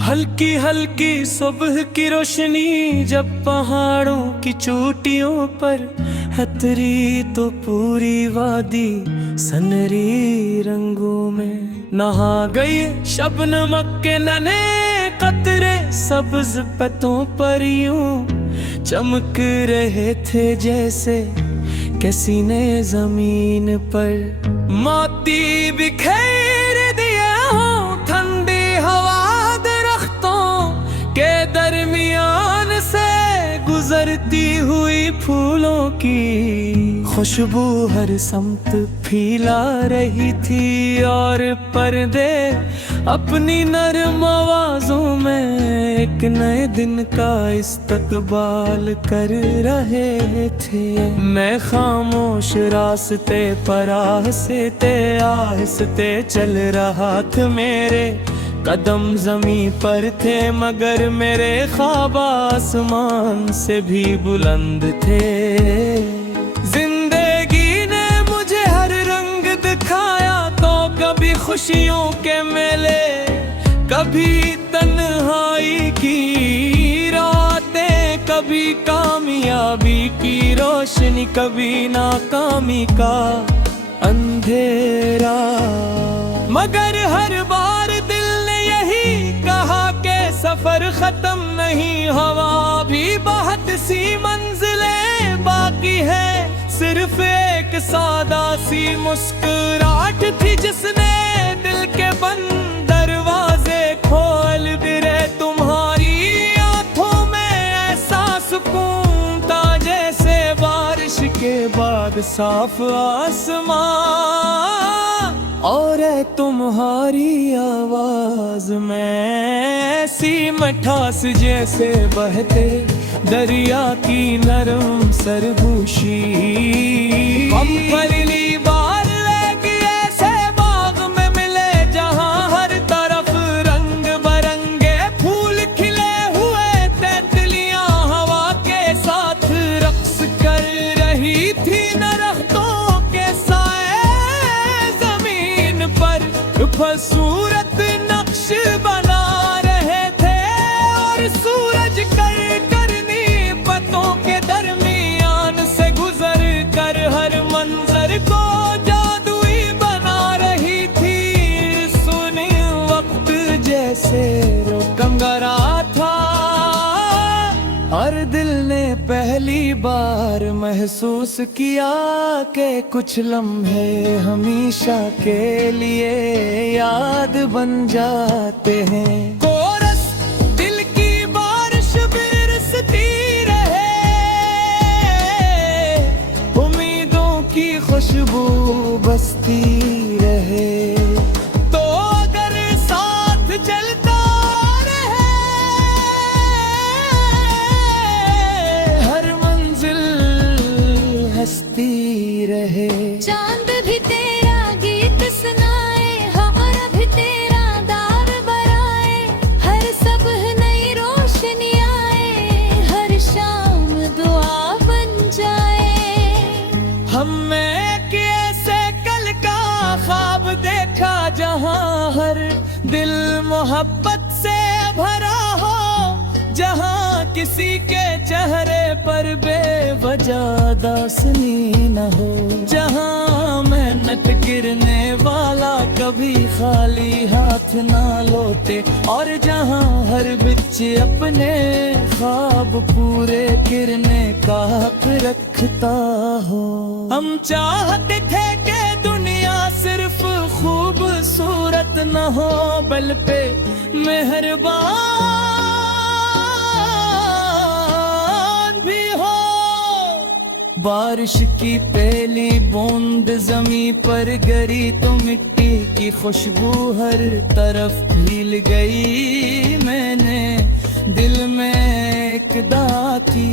हल्की हल्की सुबह की रोशनी जब पहाड़ों की चोटियों पर हतरी तो पूरी वादी सनरी रंगों में नहा गई शबनम के नन्हे कतरे सब्ज पत्तों पर यूं चमक रहे थे जैसे किसी ने जमीन पर मोती बिखेर दिए हों ठंडी हवा के दरमियान से गुजरती हुई फूलों की खुशबू हर समत फैला रही थी और पर्दे अपनी नरम आवाजों में एक नए दिन का इस्तकबाल कर रहे थे। मैं खामोश रास्ते पर आहिस्ते चल रहा था, मेरे कदम ज़मीं पर थे मगर मेरे ख्वाब आसमान से भी बुलंद थे। जिंदगी ने मुझे हर रंग दिखाया, तो कभी खुशियों के मेले, कभी तन्हाई की रातें, कभी कामयाबी की रोशनी, कभी नाकामी का अंधेरा। मगर हर बार दिल ने यही कहा कि सफर खत्म नहीं, हवा भी बहुत सी मंजिलें बाकी है। सिर्फ एक सादा सी मुस्कुराहट थी जिसने दिल के बंद दरवाजे खोल दिए। तुम्हारी आंखों में ऐसा सुकून था जैसे बारिश के बाद साफ आसमां, और तुम्हारी आवाज में ऐसी मिठास जैसे बहते दरिया की नरम सरगोशी। हम पहली बार लेके ऐसे बाग में मिले जहां हर तरफ रंग बरंगे फूल खिले हुए, तितलियां हवा के साथ रक्स कर रही थी, दरख्तों के साए खूबसूरत नक्श बना रहे थे, और सूरज करनी पत्तों के दरमियान से गुजर कर हर मंजर को जादुई बना रही थी। सुनी वक्त जैसे कंगरा था, हर दिल ने पहली बार महसूस किया कि कुछ लम्हे हमेशा के लिए याद बन जाते हैं। कोरस दिल की बारिश बरसती रहे, उम्मीदों की खुशबू बसती रहे, तो अगर साथ चलता रहे। चांद भी तेरा गीत सुनाए, हमारा भी तेरा दार बराए, हर सुबह नई रोशनी आए, हर शाम दुआ बन जाए। हमने एक ऐसे कल का ख्वाब देखा जहां हर दिल मोहब्बत से भरा हो, जहां किसी के चेहरे पर बेवजह दासनी न हो, जहां मेहनत गिरने वाला कभी खाली हाथ ना लौटे, और जहां हर बच्चे अपने ख्वाब पूरे करने का हक रखता हो। हम चाहते थे कि दुनिया सिर्फ खूबसूरत न हो, बल पे मेहरबान बारिश की पहली बूंद जमीन पर गिरी तो मिट्टी की खुशबू हर तरफ फैल गई। मैंने दिल में एक दाह थी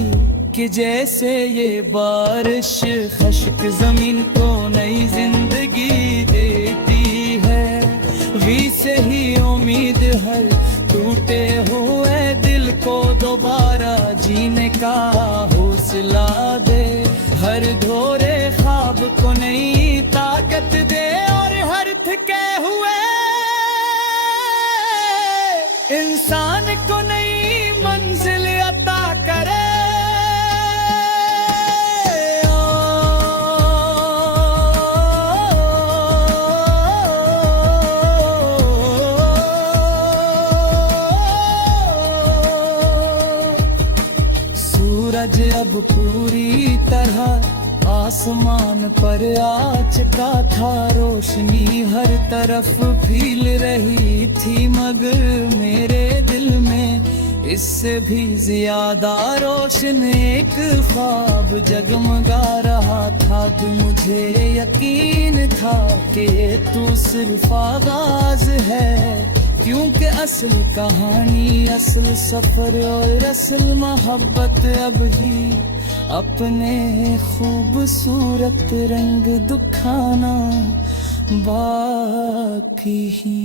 कि जैसे ये बारिश खश्क जमीन को नई जिंदगी देती है, वी से ही उम्मीद हर टूटे हुए दिल को दोबारा जीने का हौसला दे, हर धोरे ख्वाब को नई ताकत दे, और हर थके हुए इंसान को नई मंजिल अता करे। सूरज अब पूरी तरह आसमान पर आ चुका था, रोशनी हर तरफ फैल रही थी, मगर मेरे दिल में इससे भी ज्यादा रोशन एक ख्वाब जगमगा रहा था। मुझे यकीन था कि तू सिर्फ आगाज है, क्योंकि असल कहानी, असल सफर और असल मोहब्बत अब ही अपने खूबसूरत रंग दिखाना बाकी ही।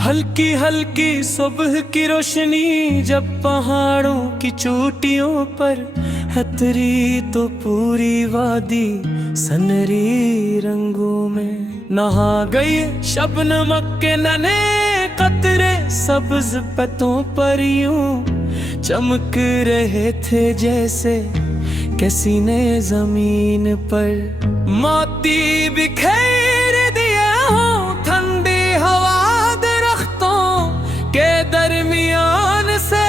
हल्की हल्की सुबह की रोशनी जब पहाड़ों की चोटियों पर हतरी, तो पूरी वादी सनरी रंगों में नहा गई। शबनम के नन्हे कतरे सब्ज पत्तों पर यूं चमक रहे थे, जैसे किसी ने जमीन पर मोती बिखेर दिए हों। ठंडी हवा के दरमियान से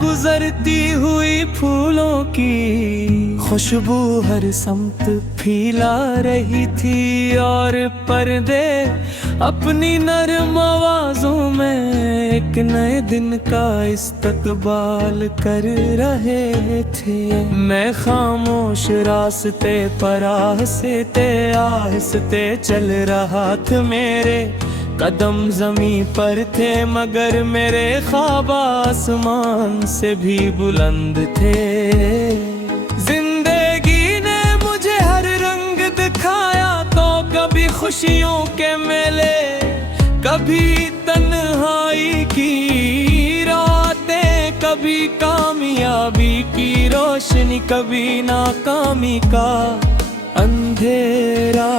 गुजरती हुई फूलों की खुशबू हर समत फैला रही थी, और पर्दे अपनी नरम आवाजों में एक नए दिन का इस्तकबाल कर रहे थे। मैं खामोश रास्ते पर आहिस्ते चल रहा था, मेरे कदम ज़मीं पर थे, मगर मेरे ख्वाब आसमान से भी बुलंद थे। जिंदगी ने मुझे हर रंग दिखाया, तो कभी खुशियों के मेले, कभी तन्हाई की रातें, कभी कामयाबी की रोशनी, कभी नाकामी का अंधेरा।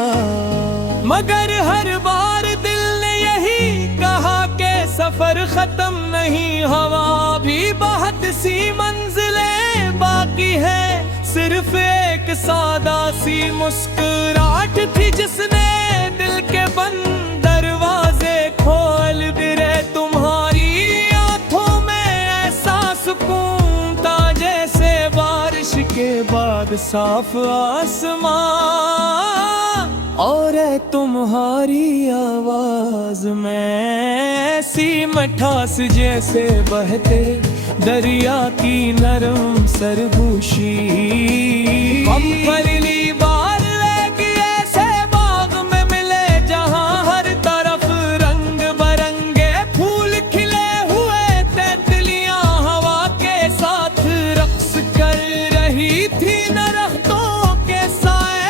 मगर हर बार दिल ने यही कहा कि सफर खत्म नहीं, हवा भी बहुत सी मंजिलें बाकी है। सिर्फ एक सादा सी मुस्कुराहट थी जिसने दिल के बंद दरवाजे खोल दिए। तुम्हारी आंखों में ऐसा सुकून था जैसे बारिश के बाद साफ आसमां, और तुम्हारी आवाज में ऐसी मिठास जैसे बहते दरिया की नरम सरगोशी। हम पहली बार लेके ऐसे बाग में मिले जहां हर तरफ रंग बरंगे फूल खिले हुए, तितलियां हवा के साथ रक्स कर रही थी, दरख्तों के साए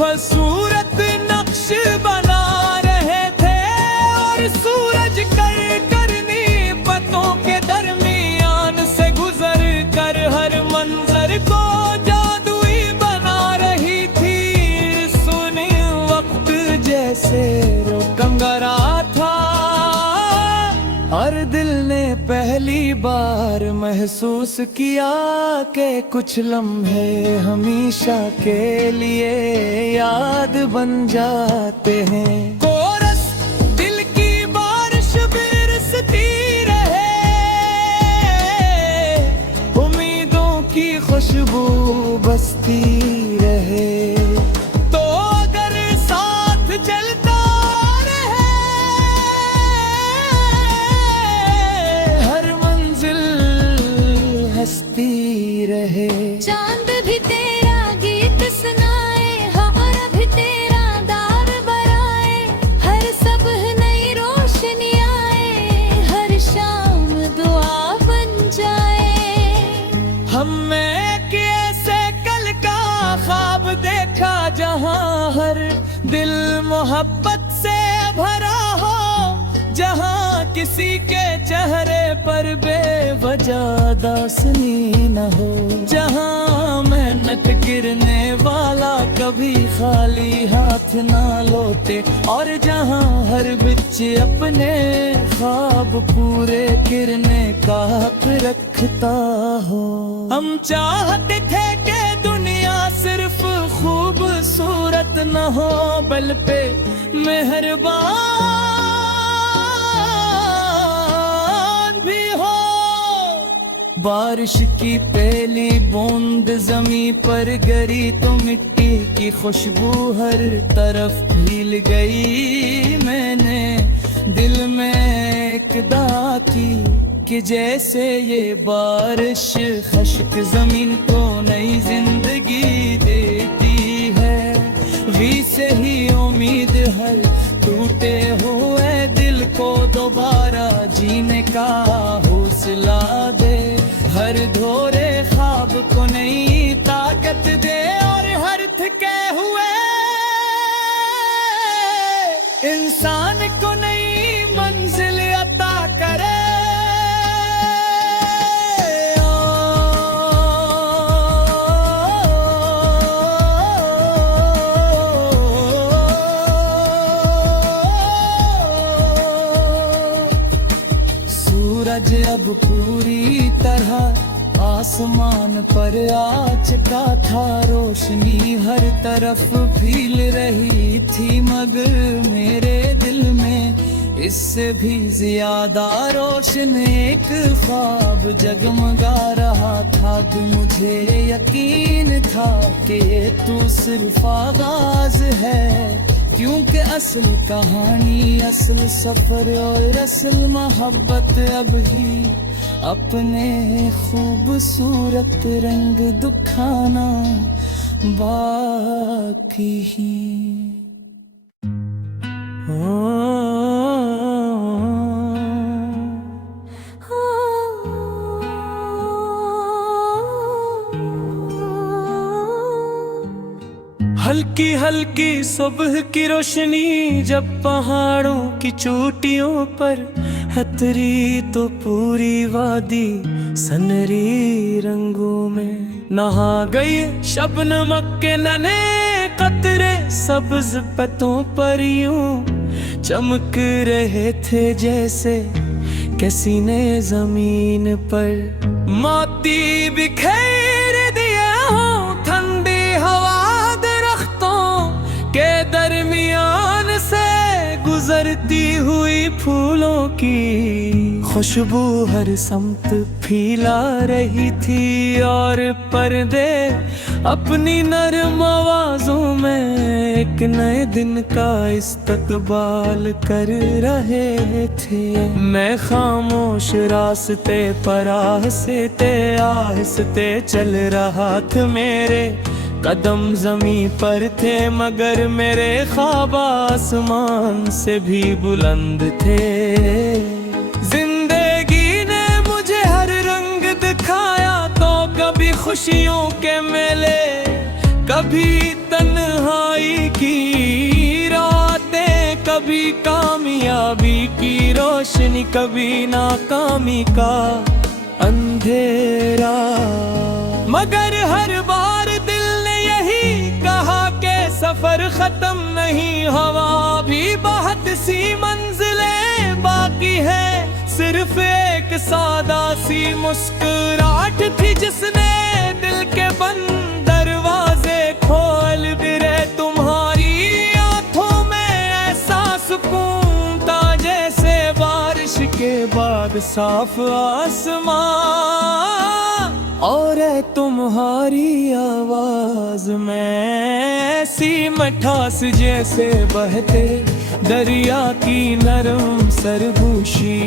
खूबसूरत नक्श बना रहे थे, और सूरज करनी पत्तों के दरमियान से गुजर कर हर मंजर को जादुई बना रही थी। सुनी वक्त जैसे कंगरा था, हर दिल ने पहली बार महसूस किया कि कुछ लम्हे हमेशा के लिए याद बन जाते हैं। कोरस दिल की बारिश बरसती रहे, उम्मीदों की खुशबू बसती रहे, तो अगर साथ चलता रहे। चांद भी तेरा गीत सुनाए, हमारा भी तेरा दार बराए, हर सुबह नई रोशनी आए, हर शाम दुआ बन हमने एक ऐसे कल का ख्वाब देखा जहां हर दिल मोहब्बत से भरा हो, जहां किसी के चेहरे पर बेवजह दासनी न हो, जहां मेहनत गिरने वाला कभी खाली हाथ ना लौटे, और जहां हर बच्चे अपने ख्वाब पूरे करने का हक रखता हो। हम चाहते थे कि दुनिया सिर्फ खूबसूरत न हो, बल पे मेहरबान भी हो। बारिश की पहली बूंद जमीन पर गिरी तो मिट्टी की खुशबू हर तरफ फैल गई। मैंने दिल में एक दुआ की कि जैसे ये बारिश खश्क जमीन को नई जिंदगी देती है, वी से ही उम्मीद हर टूटे हुए दिल को दोबारा जीने का हौसला दे, हर धोरे ख्वाब को नई ताकत दे, और हर थके हुए इंसान को नई मंजिल अता करे। सूरज अब पूरी तरह आसमान पर आ चुका था, रोशनी हर तरफ फैल रही थी, मगर मेरे दिल में इससे भी ज्यादा रोशन एक ख्वाब जगमगा रहा था। मुझे यकीन था कि ये तो सिर्फ आगाज है, क्योंकि असल कहानी, असल सफर और असल मोहब्बत अब ही अपने खूबसूरत रंग दिखाना बाकी ही। हल्की हल्की सुबह की रोशनी जब पहाड़ों की चोटियों पर हतरी, तो पूरी वादी सनरी रंगों में नहा गई। शबनम के नन्हे कतरे सब्ज पत्तों पर यूं चमक रहे थे जैसे किसी ने जमीन पर मोती बिखेर दिए हों। ठंडी हवा के दरमियान से गुजरती हुई फूलों की खुशबू हर समत फैला रही थी, और पर्दे अपनी नरम आवाजों में एक नए दिन का इस्तकबाल कर रहे थे। मैं खामोश रास्ते पर आहिस्ते चल रहा था, मेरे कदम जमीन पर थे, मगर मेरे ख्वाब आसमान से भी बुलंद थे। जिंदगी ने मुझे हर रंग दिखाया, तो कभी खुशियों के मेले, कभी तन्हाई की रातें, कभी कामयाबी की रोशनी, कभी नाकामी का अंधेरा। मगर हर बार दिल ने यही कहा कि सफर खत्म नहीं, हवा भी बहुत सी मंजिलें बाकी है। सिर्फ एक सादा सी मुस्कुराहट थी जिसने दिल के बंद दरवाजे खोल दिए। तुम्हारी आंखों में ऐसा सुकून था जैसे बारिश के बाद साफ आसमां, और तुम्हारी आवाज में ऐसी मिठास जैसे बहते दरिया की नरम सरगोशी।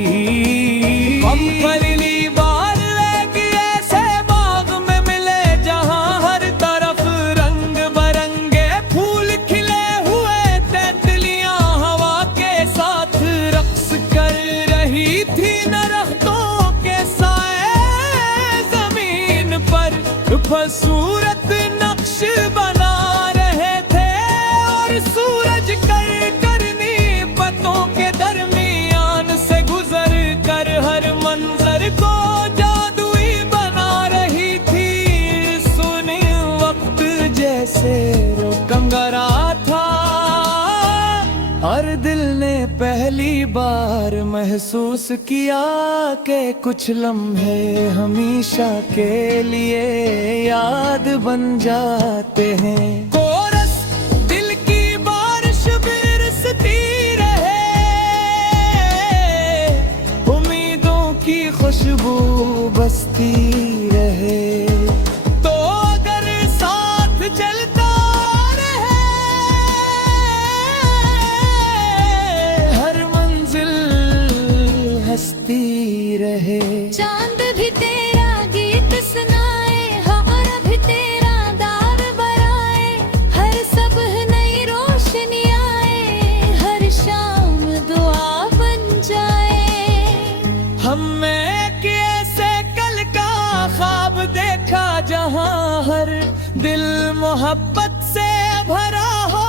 हम पहली बार लेके ऐसे बाग में मिले जहां हर तरफ रंग बरंगे फूल खिले हुए, तितलियां हवा के साथ रक्स कर रही थी, दरख्तों के साए जमीन पर खूबसूरत नक्श बना रहे थे और सूरज करनी पतों के दरमियान से गुजर कर हर मंजर को जादुई बना रही थी। सुनी वक्त जैसे कंगरा था, हर दिल ने पहली बार महसूस किया कि कुछ लम्हे हमेशा के लिए याद बन जाते हैं। कोरस दिल की बारिश बरसती रहे, उम्मीदों की खुशबू बसती रहे, तो अगर साथ चलता रहे। चांद भी तेरा गीत सुनाए, हमारा भी तेरा दार बराए, हर सब नई रोशनी आए, हर शाम दुआ बन जाए। हमने एक ऐसे कल का ख्वाब देखा जहां हर दिल मोहब्बत से भरा हो,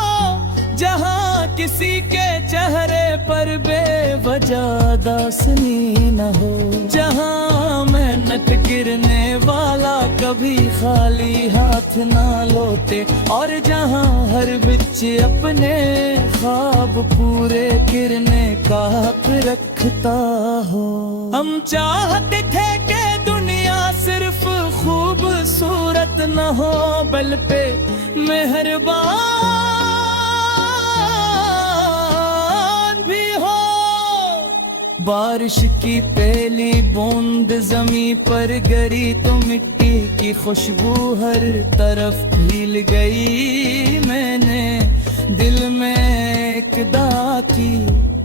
जहां किसी के चेहरे पर बेवजह दासनी न हो, जहां मेहनत गिरने वाला कभी खाली हाथ ना लौटे, और जहां हर बच्चे अपने ख्वाब पूरे करने का हक रखता हो। हम चाहते थे कि दुनिया सिर्फ खूबसूरत न हो, बल पे मेहरबान बारिश की पहली बूंद जमीन पर गिरी तो मिट्टी की खुशबू हर तरफ फैल गई। मैंने दिल में एक दुआ की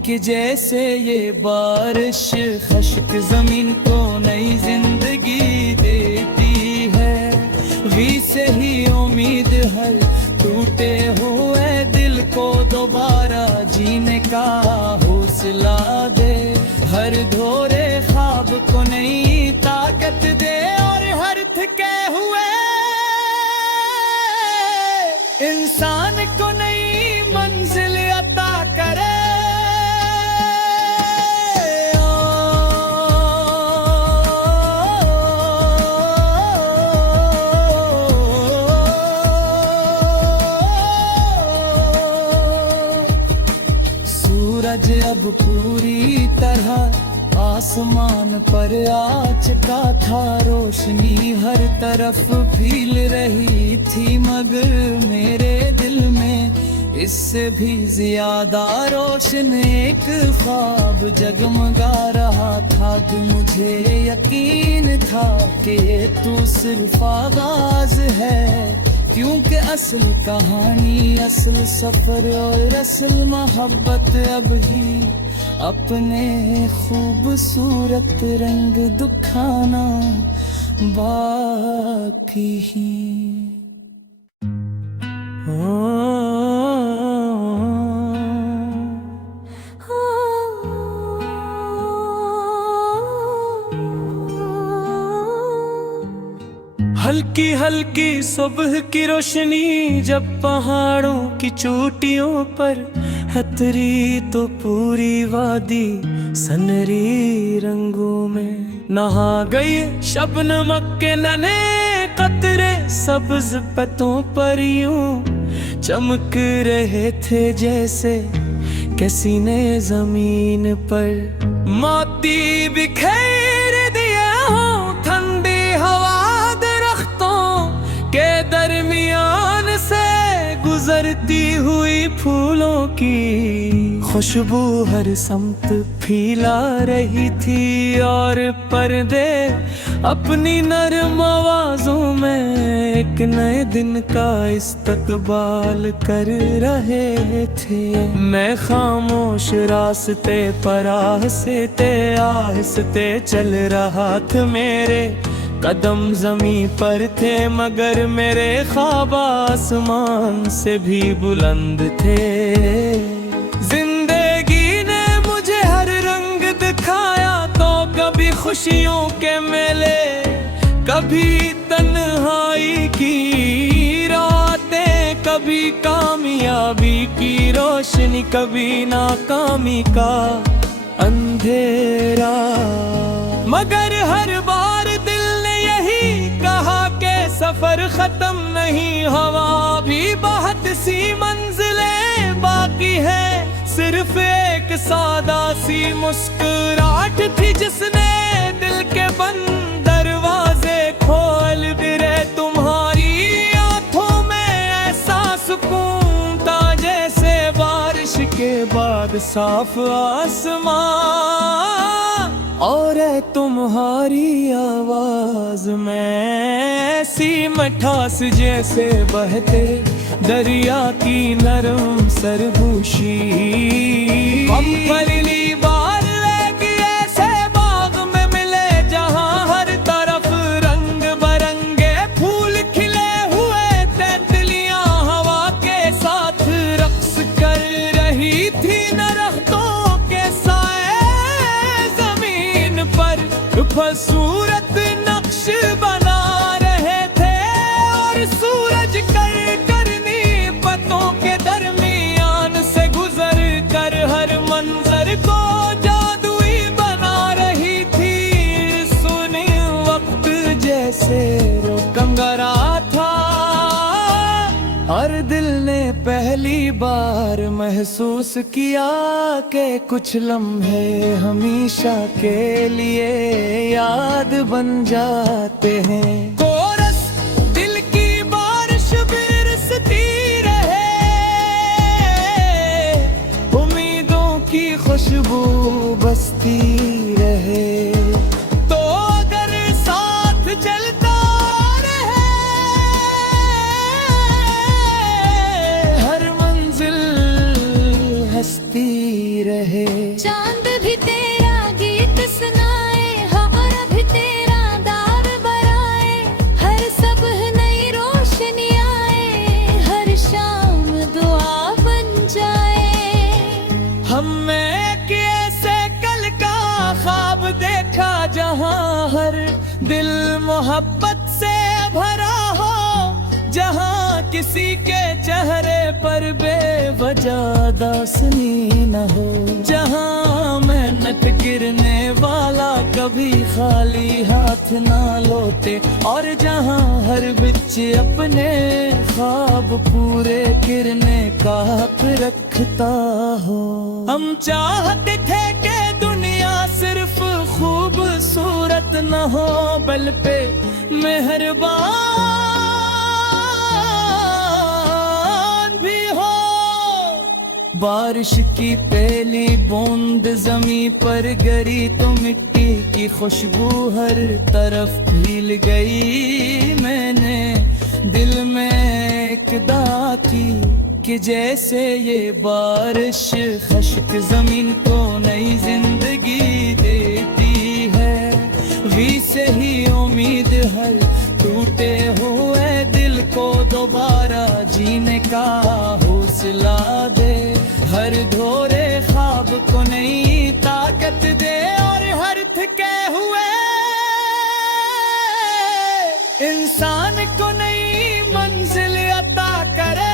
कि जैसे ये बारिश खश्क जमीन को नई जिंदगी देती है, वी से ही उम्मीद हर टूटे हुए दिल को दोबारा जीने का हौसला दे, हर धोरे ख्वाब को नई ताकत दे, और हर थके हुए इंसान को नई मंजिल अता करे। सूरज अब पूरी तरह आसमान पर आ चुका था, रोशनी हर तरफ फैल रही थी, मगर मेरे दिल में इससे भी ज्यादा रोशन एक ख्वाब जगमगा रहा था। मुझे यकीन था कि तू सिर्फ आगाज है, क्योंकि असल कहानी, असल सफर और असल मोहब्बत अब ही अपने खूबसूरत रंग दिखाना बाकी ही। हल्की हल्की सुबह की रोशनी जब पहाड़ों की चोटियों पर हतरी, तो पूरी वादी सनरी रंगों में नहा गई। शबनम के नन्हे कतरे सब्ज पत्तों पर यूं चमक रहे थे, जैसे किसी ने जमीन पर मोती बिखेर दिए हों। ठंडी हवा के दरमियान से गुजरती हुई फूलों की खुशबू हर समत फैला रही थी, और पर्दे अपनी नरम आवाजों में एक नए दिन का इस्तकबाल कर रहे थे। मैं खामोश रास्ते पर आहिस्ते चल रहा था, मेरे कदम जमीन पर थे, मगर मेरे ख्वाब आसमान से भी बुलंद थे। जिंदगी ने मुझे हर रंग दिखाया, तो कभी खुशियों के मेले, कभी तन्हाई की रातें, कभी कामयाबी की रोशनी, कभी नाकामी का अंधेरा। मगर हर बार दिल ने यही कहा कि सफर खत्म नहीं, हवा भी बहुत सी मंजिलें बाकी है। सिर्फ एक सादा सी मुस्कुराहट थी जिसने दिल के बंद दरवाजे खोल दिए। तुम्हारी आंखों में ऐसा सुकून था जैसे बारिश के बाद साफ आसमां, और तुम्हारी आवाज में ऐसी मिठास जैसे बहते दरिया की नरम सरगोशी। हम पहली बार एक ऐसे बाग में मिले जहां हर तरफ रंग बरंगे फूल खिले हुए, तितलियां हवा के साथ रक्स कर रही थी, दरख्तों के साए जमीन पर खूबसूरत नक्श बना रहे थे, और सूरज करनी पतों के दरमियान से गुजर कर हर मंजर को जादुई बना रही थी। सुनी वक्त जैसे रोकम गरा था, हर दिल ने पहली बार महसूस किया कि कुछ लम्हे हमेशा के लिए याद बन जाते हैं। कोरस दिल की बारिश बरसती रहे, उम्मीदों की खुशबू बसती रहे, तो अगर साथ चलता रहे हर मंजिल हंसती रहे। चांद भी तेरा गीत सुनाए, हमारा भी तेरा दार बराए, हर सुबह नई रोशनी आए, हर शाम दुआ बन जाए। हमने एक ऐसे कल का ख्वाब देखा जहां हर दिल मोहब्बत से भरा हो, जहां किसी के चेहरे पर बेवजह दासनी न हो, जहां मेहनत गिरने वाला कभी खाली हाथ ना लौटे, और जहां हर बच्चे अपने ख्वाब पूरे करने का हक रखता हो। हम चाहते थे कि दुनिया सिर्फ खूबसूरत न हो, बल पे मेहरबान भी हो। बारिश की पहली बूंद जमी पर गिरी तो मिट्टी की खुशबू हर तरफ फैल गई। मैंने दिल में एक दुआ की कि जैसे ये बारिश खश्क जमीन को नई जिंदगी देती है, वी से ही उम्मीद हर टूटे हुए दिल को दोबारा जीने का हौसला दे, हर धोरे ख्वाब को नई ताकत दे, और हर थके हुए इंसान को नई मंजिल अता करे।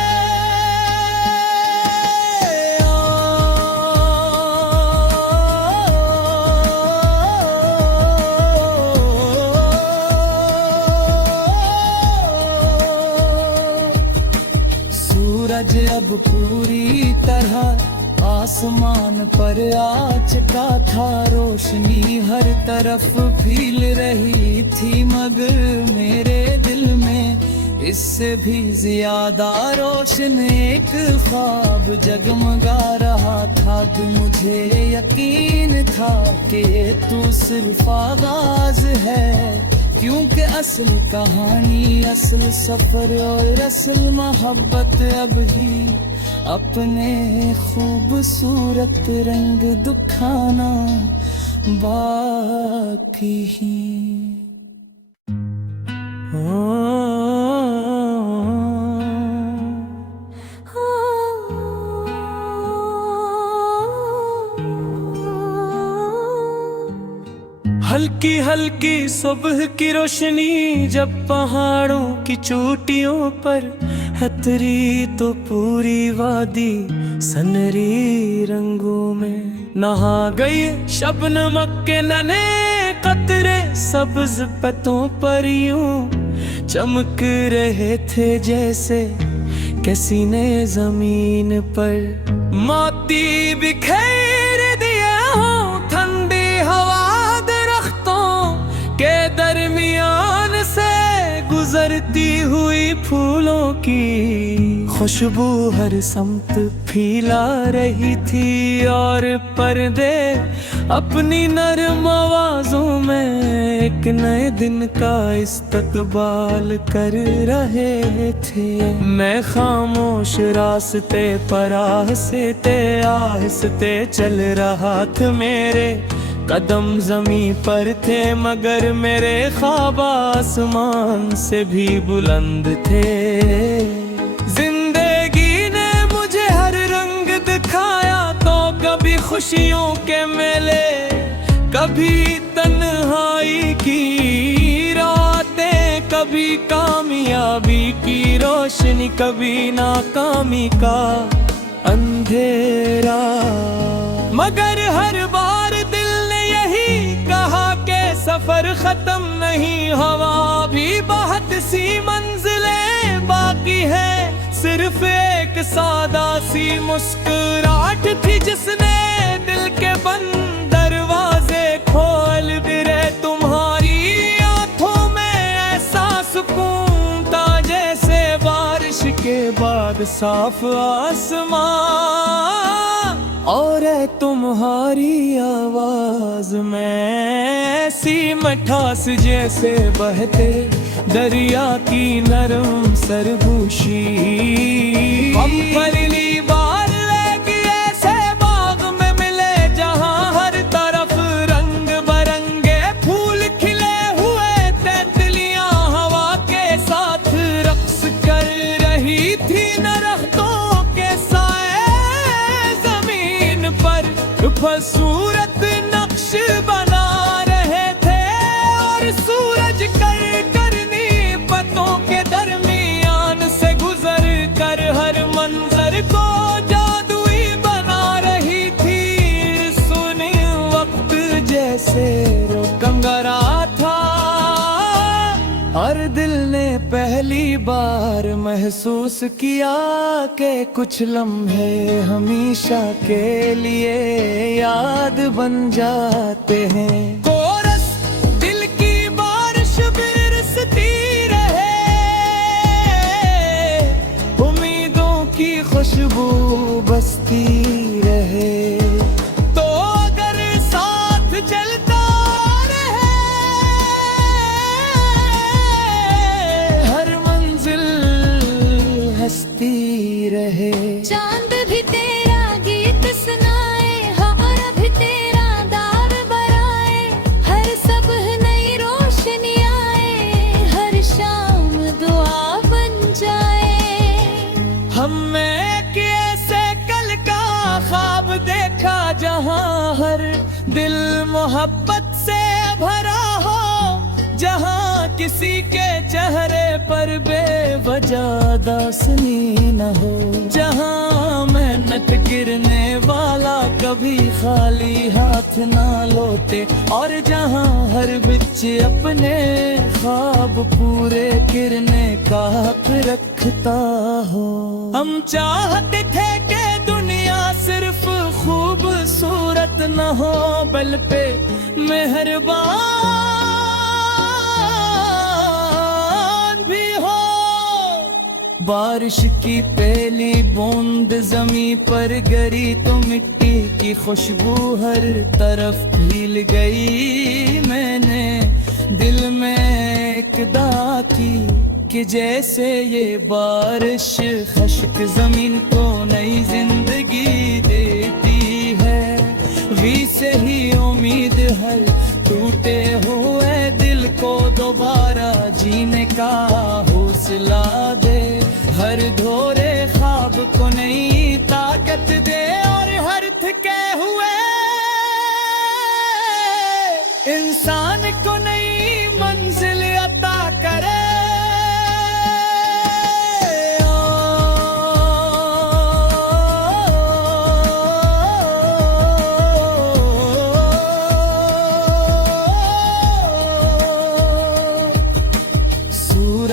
सूरज अब पूरी तरह आसमान पर आ चुका था, रोशनी हर तरफ फैल रही थी, मगर मेरे दिल में इससे भी ज्यादा रोशन एक ख्वाब जगमगा रहा था। मुझे यकीन था कि तू सिर्फ आगाज है, क्योंकि असल कहानी, असल सफर और असल मोहब्बत अब ही अपने खूबसूरत रंग दिखाना बाकी ही। हल्की हल्की हल्की सुबह की रोशनी जब पहाड़ों की चोटियों पर हतरी तो पूरी वादी सनरी रंगों में नहा गई शबनम के नन्हे कतरे सब्ज पत्तों पर यूं चमक रहे थे जैसे किसी ने जमीन पर मोती बिखेर दिए हों ठंडी हवा दरख्तों के दरमियान से गुजरती हुई फूलों की खुशबू हर समत फैला रही थी और पर्दे अपनी नरम आवाजों में एक नए दिन का इस्तकबाल कर रहे थे। मैं खामोश रास्ते पर आहिस्ते चल रहा था, मेरे कदम जमीन पर थे मगर मेरे ख्वाब आसमान से भी बुलंद थे। जिंदगी ने मुझे हर रंग दिखाया, तो कभी खुशियों के मेले, कभी तन्हाई की रातें, कभी कामयाबी की रोशनी, कभी नाकामी का अंधेरा। मगर हर बार दिल ने यही कहा कि सफर खत्म नहीं, हवा भी बहुत सी मंजिलें बाकी है। सिर्फ एक सादा सी मुस्कुराहट थी जिसने दिल के बंद दरवाजे खोल दिए। तुम्हारी आंखों में ऐसा सुकून था जैसे बारिश के बाद साफ आसमां, और तुम्हारी आवाज में ऐसी मिठास जैसे बहते दरिया की नरम सरगोशी। हम पहली बार लेके ऐसे बाग में मिले जहां हर तरफ रंग बरंगे फूल खिले हुए, तितलियां हवा के साथ रक्स कर रही थी। दरख्तों के साए जमीन पर खूबसूरत नक्श बना रहे थे, और सूरज करनी पत्तों के दरमियान से गुजर कर हर मंजर को जादुई बना रही थी। सुनी वक्त जैसे रोकंगरा था, हर दिल ने पहली बार महसूस किया कि कुछ लम्हे हमेशा के लिए याद बन जाते हैं। कोरस दिल की बारिश बरसती रहे, उम्मीदों की खुशबू बसती रहे, तो अगर साथ चलता रहे हर मंजिल हंसती रहे। चांद भी तेरा गीत सुनाए, हमारा भी तेरा दार बराए, हर सुबह नई रोशनी आए, हर शाम दुआ बन जाए। हमने एक ऐसे कल का ख्वाब देखा जहां हर दिल मोहब्बत से भरा हो, जहां किसी के चेहरे पर बेवजह दासनी न हो, जहां मेहनत गिरने वाला कभी खाली हाथ ना लौटे, और जहां हर बच्चे अपने ख्वाब पूरे करने का हक रखता हो। हम चाहते थे कि दुनिया सिर्फ खूबसूरत न हो, बल पे मेहरबान भी हो। बारिश की पहली बूंद जमीन पर गिरी तो मिट्टी की खुशबू हर तरफ फैल गई। मैंने दिल में एक दाह थी कि जैसे ये बारिश खश्क जमीन को नई जिंदगी देती है, वी से ही उम्मीद हर टूटे हुए दिल को दोबारा जीने का हौसला दे, हर धोरे ख्वाब को नई ताकत दे, और हर थके हुए इंसान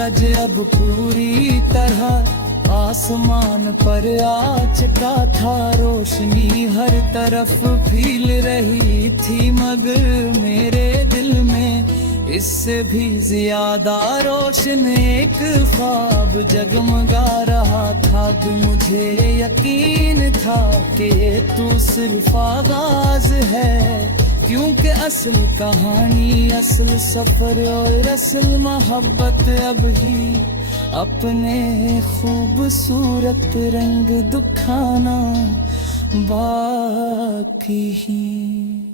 सूरज अब पूरी तरह आसमान पर आ चुका था, रोशनी हर तरफ फैल रही थी, मगर मेरे दिल में इससे भी ज्यादा रोशन एक ख्वाब जगमगा रहा था। मुझे यकीन था कि ये तू सिर्फ आगाज है, क्योंकि असल कहानी, असल सफर और असल मोहब्बत अब ही अपने खूबसूरत रंग दिखाना बाकी ही।